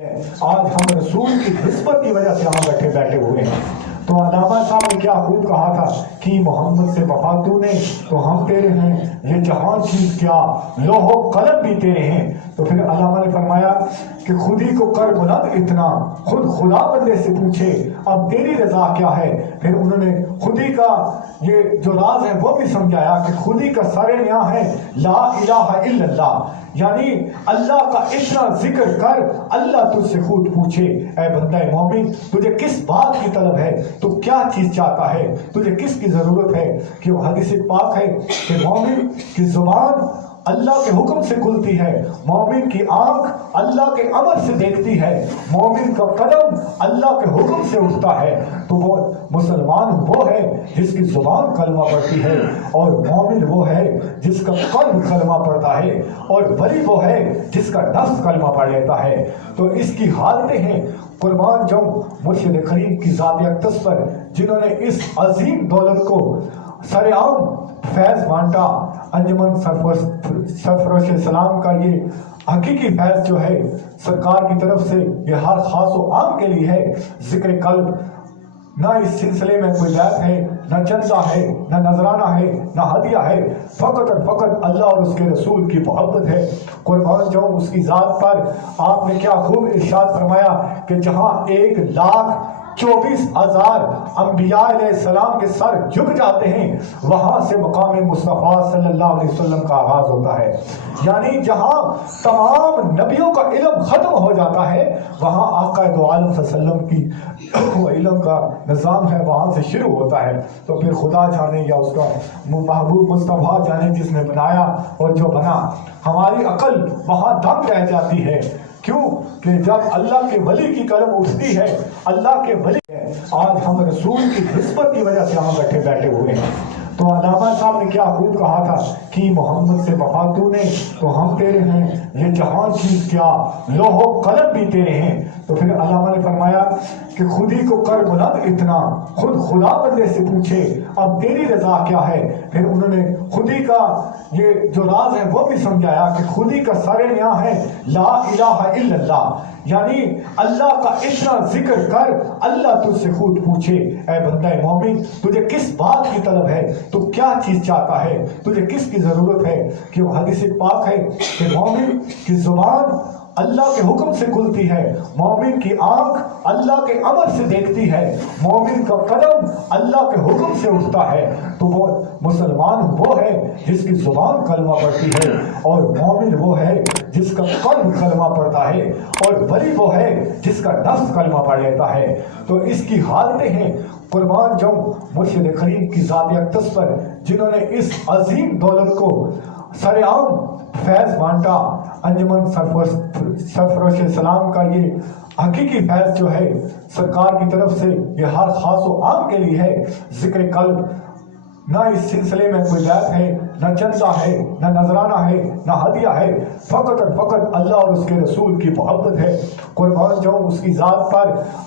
آج ہم رسول کی نسبت کی وجہ سے یہاں بیٹھے ہوئے ہیں. تو علامہ صاحب نے کیا خوب کہا تھا کہ محمد سے وفا تو نے تو ہم تیرے ہیں، یہ جہان چیز کیا لوح و قلم بھی تیرے ہیں. تو پھر علامہ نے فرمایا کہ خودی کو کر بلند اتنا، خود خدا بندے سے پوچھے اب تیری رضا کیا ہے. پھر انہوں نے خودی کا یہ جو راز ہے وہ بھی سمجھایا کہ خودی کا سر نیا ہے لا الہ الا اللہ، یعنی اللہ کا اتنا ذکر کر اللہ تجھ سے خود پوچھے اے بندہ مومن تجھے کس بات کی طلب ہے، تو کیا چیز چاہتا ہے، تجھے کس کی ضرورت ہے. کہ وہ حدیث پاک ہے کہ مومن کی زبان اللہ کے حکم سے کھلتی ہے، مومن کی آنکھ اللہ کے امر سے دیکھتی ہے، مومن کا قدم اللہ کے حکم سے اٹھتا ہے. تو وہ مسلمان وہ ہے جس کی زبان کلمہ پڑھتی ہے، اور مومن وہ ہے جس کا قلب کلمہ پڑھتا ہے، اور ولی وہ ہے جس کا نفس کلمہ پڑھ لیتا ہے. تو اس کی حالتیں ہیں. قربان جاؤں مرشد کریم کی ذات اقدس پر جنہوں نے اس عظیم دولت کو سر عام فیض بانٹا. انجمن سرفروش اسلام کا یہ حقیقی فیض جو ہے سرکار کی طرف سے یہ ہر خاص و عام کے لیے ہے. ذکر قلب نہ اس سلسلے میں کوئی بیعت ہے، نہ چندہ ہے، نہ نذرانہ ہے، نہ ہدیہ ہے، فقط اور فقط اللہ اور اس کے رسول کی محبت ہے. قربان جاؤں اس کی ذات پر آپ نے کیا خوب ارشاد فرمایا کہ جہاں 1,24,000 انبیاء علیہ السلام کے سر جھک جاتے ہیں وہاں سے مقام مصطفیٰ صلی اللہ علیہ وسلم کا آغاز ہوتا ہے. یعنی جہاں تمام نبیوں کا علم ختم ہو جاتا ہے وہاں آقا دو عالم صلی اللہ علیہ وسلم کی وہ علم کا نظام ہے وہاں سے شروع ہوتا ہے. تو پھر خدا جانے یا اس کا محبوب مصطفیٰ جانے جس نے بنایا اور جو بنا، ہماری عقل وہاں دم رہ جاتی ہے. کیوں کہ جب اللہ کے ولی کی قلم اٹھتی ہے، اللہ کے ولی ہے. آج ہم رسول کی نسبت کی وجہ سے یہاں بیٹھے ہوئے ہیں. تو علامہ صاحب نے کیا خوب کہا تھا کہ محمد سے وفا تو نے تو ہم تیرے ہیں، یہ جہان چیز کیا لوح و قلم بھی تیرے ہیں. تو پھر علامہ نے فرمایا کہ خودی کو کر بلند اتنا، خود خدا بندے سے پوچھے اب تیری رضا کیا ہے. پھر انہوں نے خودی کا یہ جو راز ہے وہ بھی سمجھایا کہ خودی کا سر نیا ہے لا الہ الا اللہ، یعنی اللہ کا اتنا ذکر کر اللہ تجھ سے خود پوچھے اے بندہ مومن تجھے کس بات کی طلب ہے، تو کیا چیز چاہتا ہے، تجھے کس کی ضرورت ہے. کہ وہ حدیث پاک ہے کہ مومن کی زبان اللہ کے حکم سے کھلتی ہے، مومن کی آنکھ اللہ کے امر سے دیکھتی ہے، مومن کا قدم اللہ کے حکم سے اٹھتا ہے. تو وہ مسلمان وہ ہے جس کی زبان کلمہ پڑھتی ہے، اور مومن وہ ہے جس کا قلب کلمہ پڑھتا ہے، اور ولی وہ ہے جس کا نفس کلمہ پڑھ لیتا ہے. تو اس کی حالتیں ہیں. قربان جاؤں مرشد کریم کی ذات اقدس پر جنہوں نے اس عظیم دولت کو سر عام فیض بانٹا. انجمن سرفروش اسلام کا یہ حقیقی فیض جو ہے سرکار کی طرف سے یہ ہر خاص و عام کے لیے ہے. ذکر قلب نہ اس سلسلے میں کوئی بیعت ہے، نہ چندہ ہے، نہ نذرانہ ہے، نہ ہدیہ ہے، فقط اور فقط اللہ اور اس کے رسول کی محبت ہے. قربان جاؤں اس کی ذات پر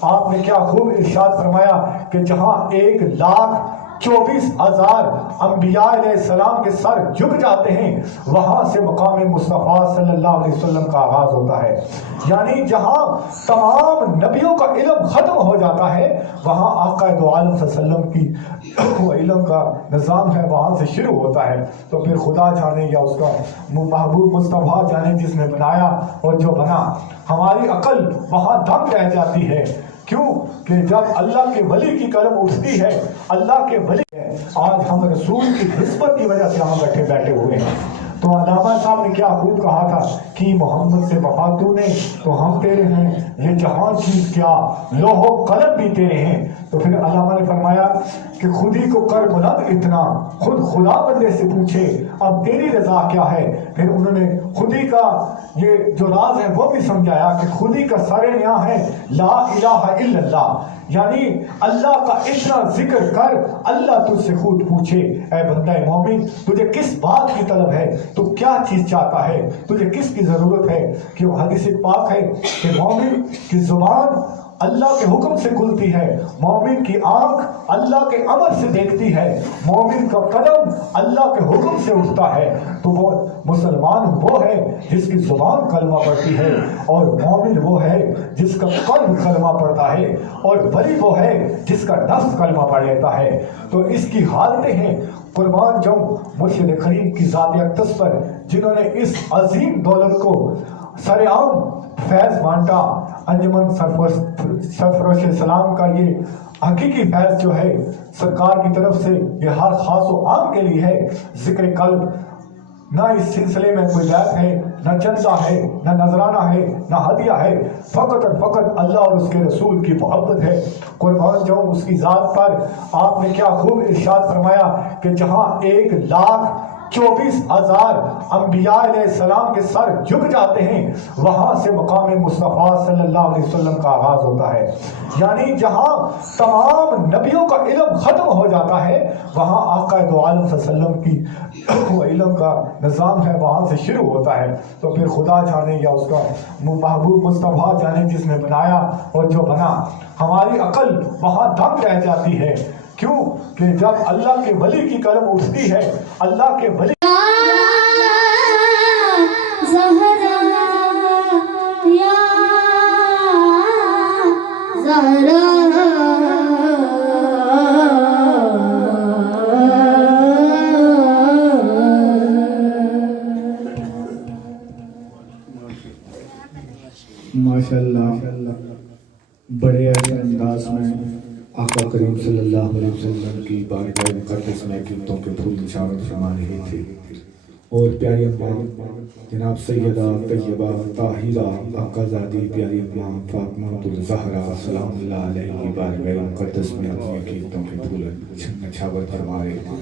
آپ نے کیا خوب ارشاد فرمایا کہ جہاں 1,24,000 انبیاء علیہ السلام کے سر جھک جاتے ہیں وہاں سے مقام مصطفیٰ صلی اللہ علیہ وسلم کا آغاز ہوتا ہے. یعنی جہاں تمام نبیوں کا علم ختم ہو جاتا ہے وہاں آقا دو عالم صلی اللہ علیہ وسلم کی وہ علم کا نظام ہے وہاں سے شروع ہوتا ہے. تو پھر خدا جانے یا اس کا محبوب مصطفیٰ جانے جس نے بنایا اور جو بنا، ہماری عقل وہاں دم رہ جاتی ہے. کیوں کہ جب اللہ کے ولی کی قلم اٹھتی ہے، اللہ کے ولی ہے. آج ہم رسول کی نسبت کی وجہ سے یہاں بیٹھے ہوئے ہیں. تو علامہ صاحب نے کیا خوب کہا تھا کہ محمد سے وفا تو نے تو ہم تیرے ہیں، یہ جہان چیز کیا لوح و قلم بھی تیرے ہیں. تو پھر علامہ نے فرمایا کہ خودی کو کر بلند اتنا، خود خدا بندے سے پوچھے اب تیری رضا کیا ہے. پھر انہوں نے خودی کا یہ جو راز ہے وہ بھی سمجھایا کہ خودی کا سر نیا ہے لا الہ الا اللہ، یعنی اللہ کا اتنا ذکر کر اللہ تجھ سے خود پوچھے اے بندہ مومن تجھے کس بات کی طلب ہے، تو کیا چیز چاہتا ہے، تجھے کس کی ضرورت ہے. کہ وہ حدیث پاک ہے کہ مومن کی زبان اللہ کے حکم سے کھلتی ہے، مومن کی آنکھ اللہ کے امر سے دیکھتی ہے، مومن کا قدم اللہ کے حکم سے اٹھتا ہے، تو وہ مسلمان وہ ہے جس کی زبان کلمہ پڑھتی ہے، اور مومن وہ ہے جس کا قلب کلمہ پڑھتا ہے، اور ولی وہ ہے جس کا نفس کلمہ پڑھ لیتا ہے۔ تو اس کی حالتیں ہیں قربان جاؤں مرشد کریم کی ذات اقدس پر، جنہوں نے اس عظیم دولت کو سر عام فیض بانٹا۔ انجمن سرفروش اسلام کا یہ حقیقی فیض جو ہے سرکار کی طرف سے یہ ہر خاص و عام کے لیے ہے۔ ذکر قلب، نہ اس سلسلے میں کوئی بیعت ہے، نہ چندہ ہے، نہ نذرانہ ہے، نہ ہدیہ ہے، فقط اور فقط اللہ اور اس کے رسول کی محبت ہے۔ قربان جاؤں اس کی ذات پر۔ آپ نے کیا خوب ارشاد فرمایا کہ جہاں 1,24,000 انبیاء علیہ السلام کے سر جھک جاتے ہیں، وہاں سے مقام مصطفیٰ صلی اللہ علیہ وسلم کا آغاز ہوتا ہے۔ یعنی جہاں تمام نبیوں کا علم ختم ہو جاتا ہے، وہاں آقا دو عالم صلی اللہ علیہ وسلم کی وہ علم کا نظام ہے، وہاں سے شروع ہوتا ہے۔ تو پھر خدا جانے یا اس کا محبوب مصطفیٰ جانے جس نے بنایا اور جو بنا، ہماری عقل وہاں دم رہ جاتی ہے۔ کیوں کہ جب اللہ کے ولی کی قلم اٹھتی ہے، اللہ کے ولی ماشاءاللہ بڑے اچھے انداز میں آقا کریم صلی اللہ علیہ وسلم کی بارگاہ مقدس میں قیمتوں کے پھول نثار فرما رہے تھے، اور پیاری اماں جناب سیدہ طیبہ طاہرہ آقا زادی پیاری اماں فاطمہ الزہرا سلام اللہ علیہ کی بارگاہ مقدس میں اپنی قیمتوں کے پھول نچھاور فرما رہے تھے۔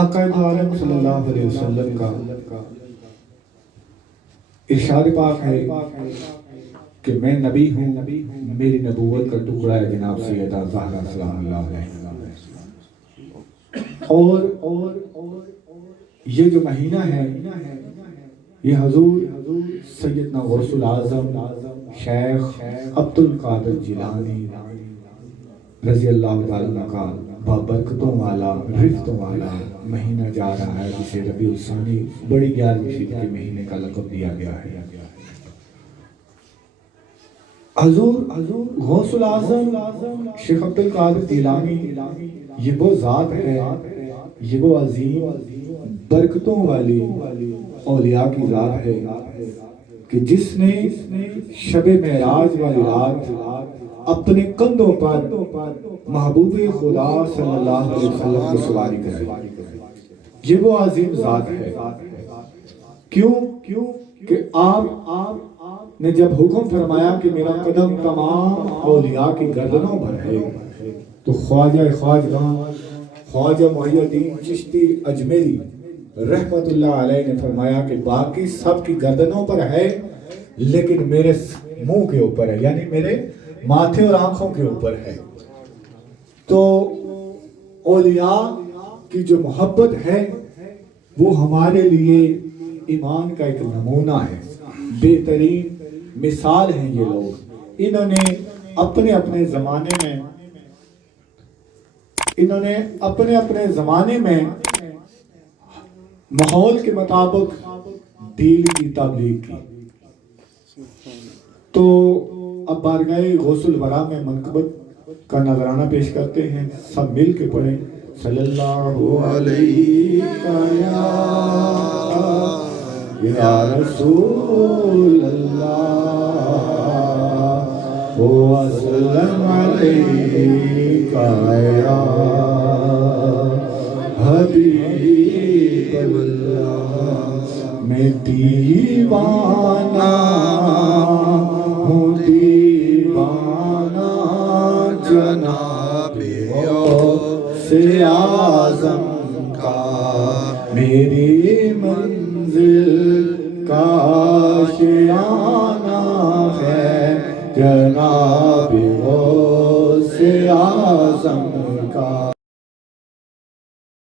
آقا دو عالم صلی اللہ علیہ وسلم کا ارشاد پاک ہے کہ میں نبی ہوں، میری نبوت کا ٹکڑا ہے جناب سیدہ زہرا سلام اللہ علیہ۔ اور یہ جو مہینہ ہے یہ حضور سیدنا غوث العظم شیخ عبد القادر جیلانی رضی اللہ تعالیٰ کا بابرکتوں والا رفتوں والا مہینہ جا رہا ہے، جسے ربیع الثانی بڑی 11ویں شب کے مہینے کا لقب دیا گیا ہے۔ حضور غوث العظم شیخ عبد القادر جیلانی یہ وہ ذات ہے، یہ وہ عظیم برکتوں والی اولیاء کی ذات ہے کہ جس نے شب معراج والی رات اپنے کندھوں پر محبوب خدا صلی اللہ علیہ وسلم کو سواری کرائی۔ یہ وہ عظیم ذات ہے۔ کیوں کہ آپ نے جب حکم فرمایا کہ میرا قدم تمام اولیاء کی گردنوں پر ہے، تو خواجہ محی الدین چشتی اجمیری رحمت اللہ علیہ نے فرمایا کہ باقی سب کی گردنوں پر ہے لیکن میرے منہ کے اوپر ہے، یعنی میرے ماتھے اور آنکھوں کے اوپر ہے۔ تو اولیاء کی جو محبت ہے وہ ہمارے لیے ایمان کا ایک نمونہ ہے، بہترین مثال ہیں یہ لوگ۔ انہوں نے اپنے اپنے زمانے میں ماحول کے مطابق دین کی تبلیغ کی۔ تو اب بارگاہ غوث الورا میں منقبت کا نذرانہ پیش کرتے ہیں، سب مل کے پڑھیں صلی اللہ علیہ یا رسول اللہ وسلم علیکہ یا حبیب اللہ۔ میں دیوانہ ہوں، دیوانہ جناب غوث اعظم کا، میری منزل کا آشیانہ ہے جناب